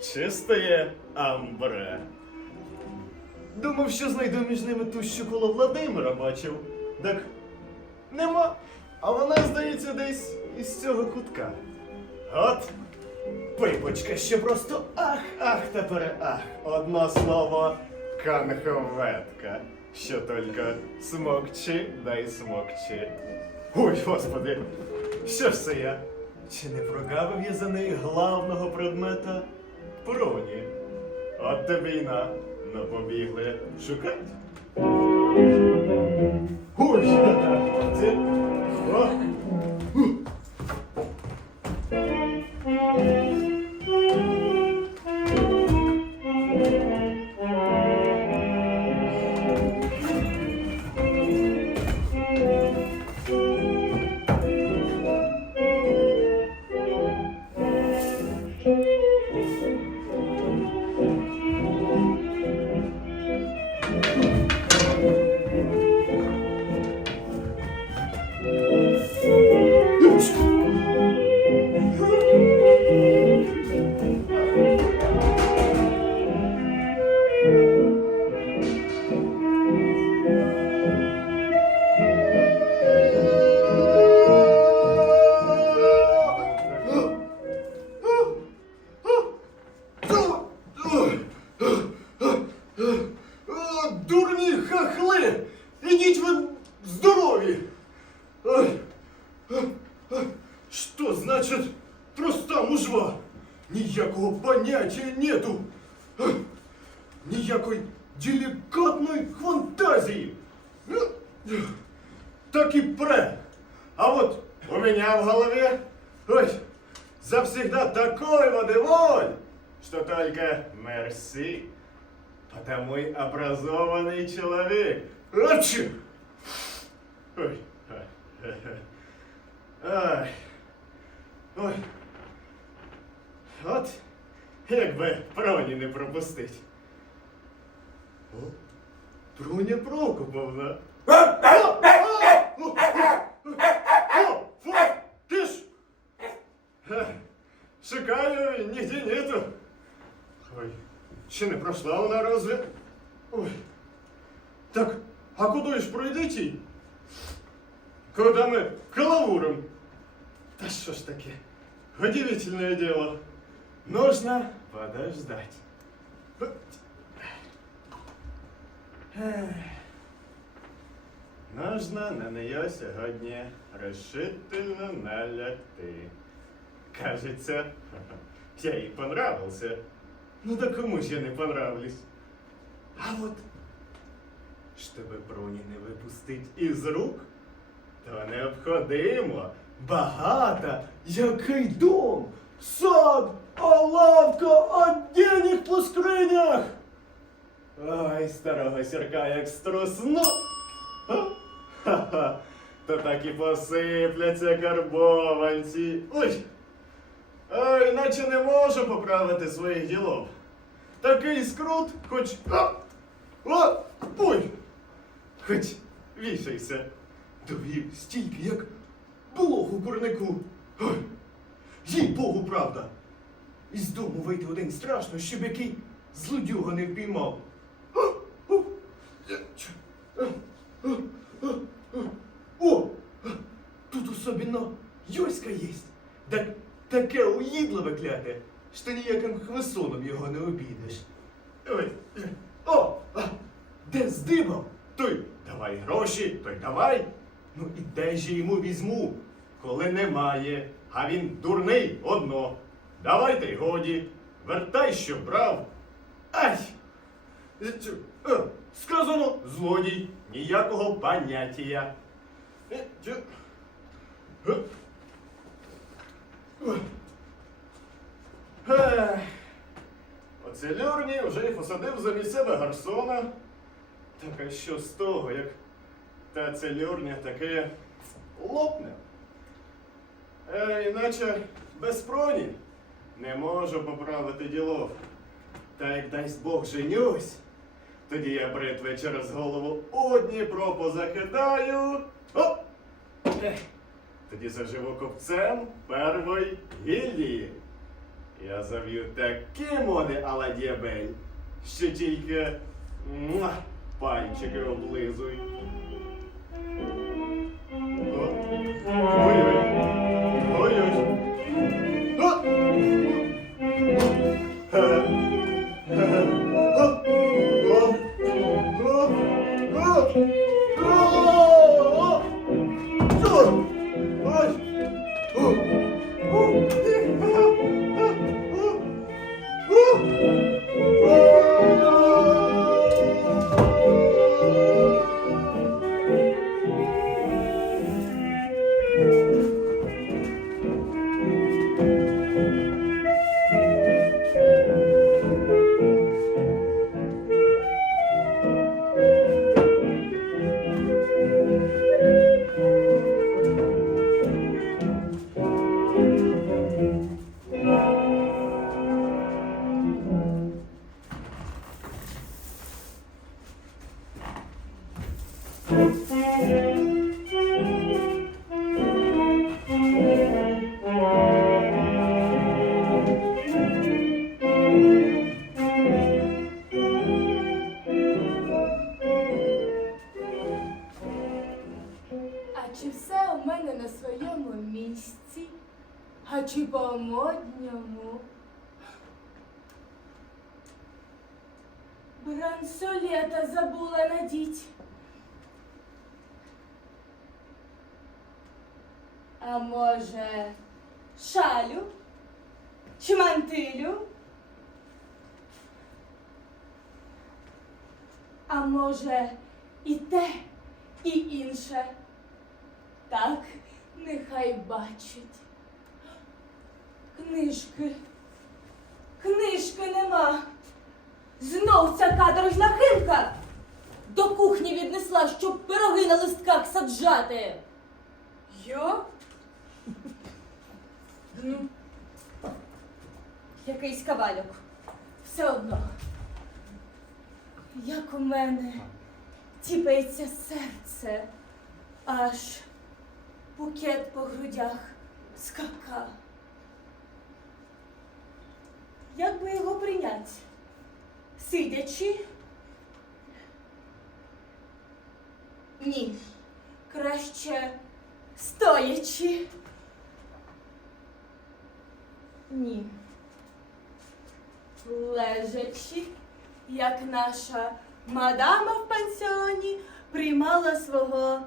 Чистає амбре. Думав, що знайду між ними ту, що коло Владимира бачив. Так нема. А вона, здається, десь із цього кутка. От. Пипочка, ще просто ах, ах та переах. Одно слово канховетка. Що тільки смокчи, дай смокчи. Ой, господи, що ж це я? Чи не прогавив я за неї главного предмета проні? От тобі й на, ну побігли шукать. Ой, Хахли! Ідіть ви здорові! Що значить проста мужва? Ніякого поняття нету! Ніякої делікатної фантазії! Ну, Так і пре! А вот у меня в голове, ой, завсегда такой водеволь, что только мерси, потому и образованный человек. Ачу! Ой, ой, от, якби проні не пропустить. О, Труня Прокоповна. Ти ж. Шукаю, нігде нету. Ой, ще не пройшла вона розгляд. Ой. Так, а куди ж пройдете? Куда ми калавуром? Та що ж таке? Удивительное дело. Нужно подождать. Нужно на нее сьогодні решительно налягти. Кажется, я ей понравился. Ну да кому ж я не понравлюсь? А вот, чтобы броні не випустить із рук, то необходимо багато, який дом, сад, а лавка, а денег по скринях. Ой, старого сірка як струсну. Ха-ха, то так і посипляться карбованці. Ой, Ой, наче не можу поправити своїх ділов. Такий скрут, хоч. А! А! Ой! Хоч вішайся. Довів стільки, як у курнику. Їй Богу, правда. Із дому вийти один страшно, щоб який злодюга не впіймав. А! О! Я чу- а! А! А! А! О! А! Тут особенно Йоська єсть. Так таке уїдливе кляте, що ніяким хвесоном його не обійдеш. Е, о, а, де здибав, той давай гроші, той давай. Ну і де ж йому візьму, коли немає, а він дурний одно. Давайте й годі, вертай, що брав. Ай! Е, е, Сказано злодій, ніякого поняття. Е, е, Оце Льорні вже й посадив замість себе гарсона. Так а що з того, як та це Льорня таке лопне? Е, іначе без проні не можу поправити діло. Та як дасть Бог женюсь, тоді я бритви через голову у Дніпро позакидаю. Тоді заживу копцем первої гіллі. Я зав'ю такі моди а-ла що тільки муа, пальчики облизуй. Ой-ой. На своєму місці? А чи по-модньому? Бранцолета забула надіть. А може, шалю? Чи мантилю? А може, і те, і інше? Так, нехай бачать. Книжки. Книжки нема. Знов ця каторжна химка до кухні віднесла, щоб пироги на листках саджати. Йо? Ну, якийсь кавалюк. Все одно. Як у мене тіпається серце, аж букет по грудях скакав. Як би його прийняти? Сидячи? Ні. Краще стоячи. Ні. Лежачи, як наша мадама в пансіоні приймала свого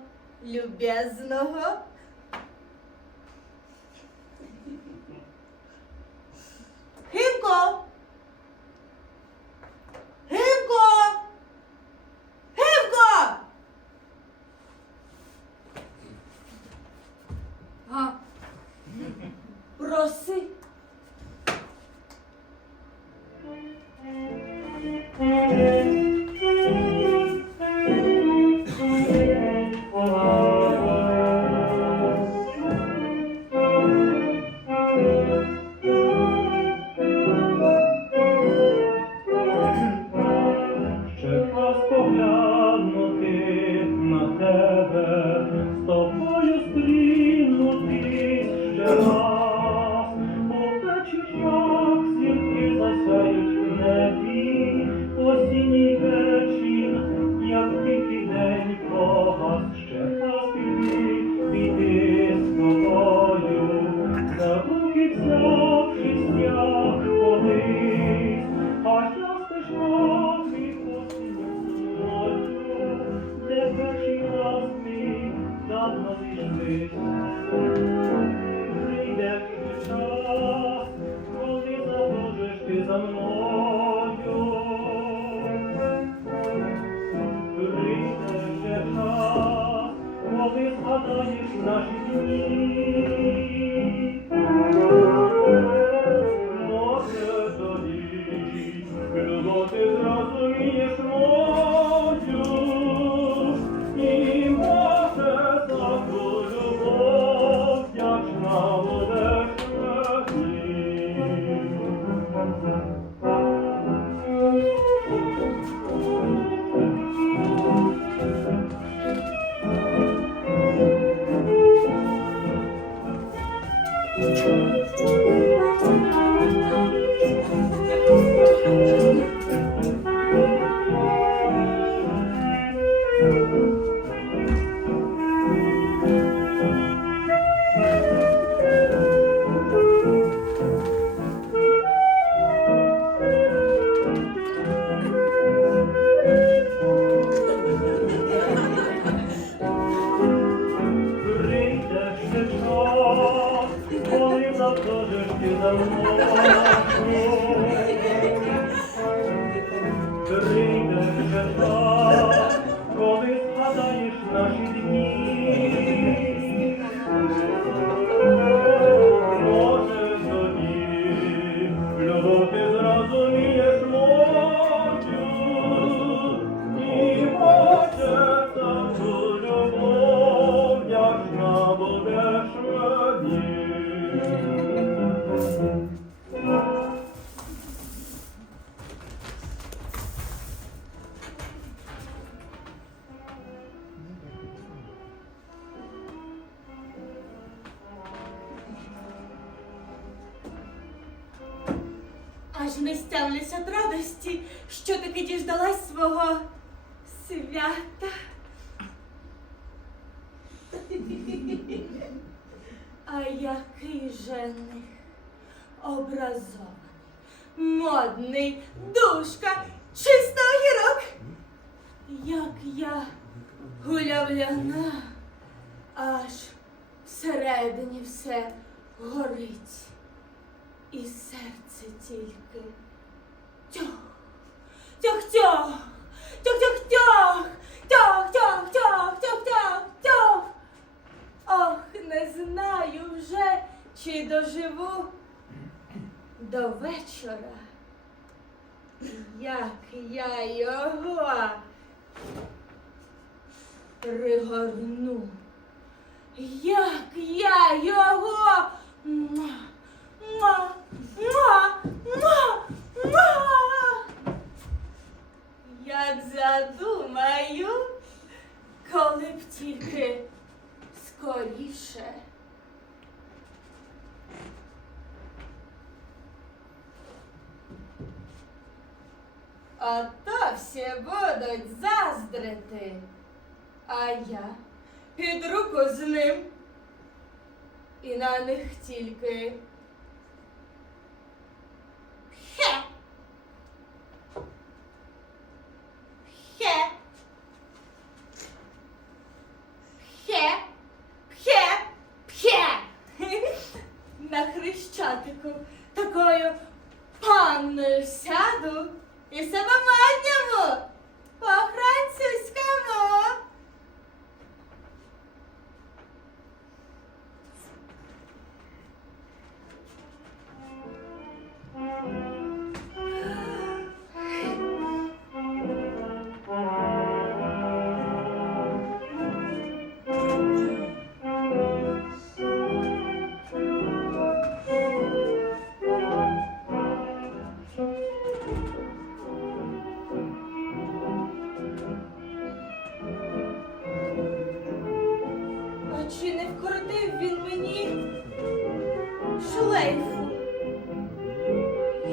любезного. Ти зрозумієш мою, аж не стямлюсь від радості, що таки діждалась свого свята. А який жених образований, модний, душка, чисто огірок. Як я гулявляна, аж всередині все горить, і серце тільки тьох, тьох, тьох, тьох, тьох, тьох, тьох, тьох, тьох, тьох, тьох, тьох. Ох, не знаю вже, чи доживу до вечора. Як я його пригорну. Як я його муа, муа, муа, муа, муа. Як задумаю, коли б тільки скоріше. А то всі будуть заздрити. А я під руку з ним. І на них тільки.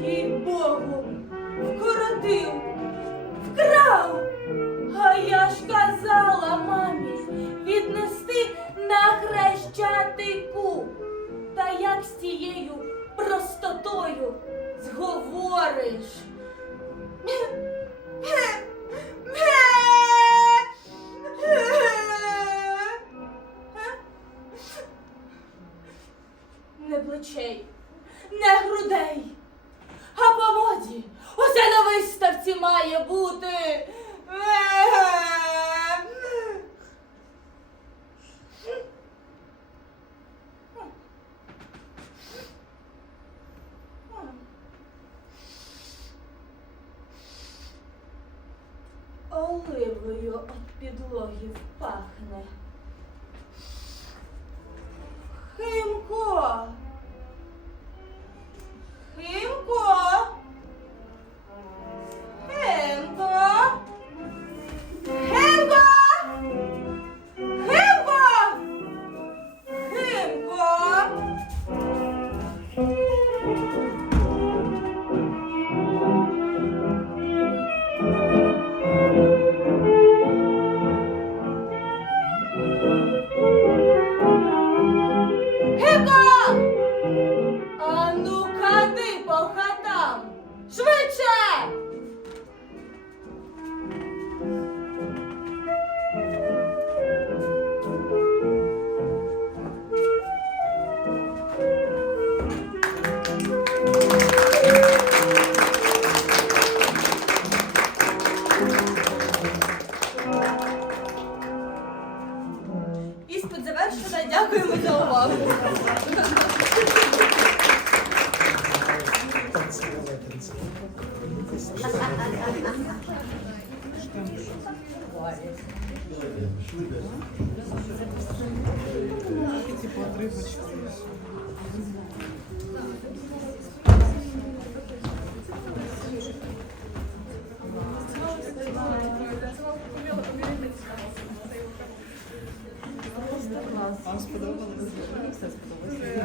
Їй Богу, вкоротив, вкрав. А я ж казала мамі віднести на хрещатику. Та як з тією простотою зговориш? Має бути. Вам сподобалося? Все сподобалося.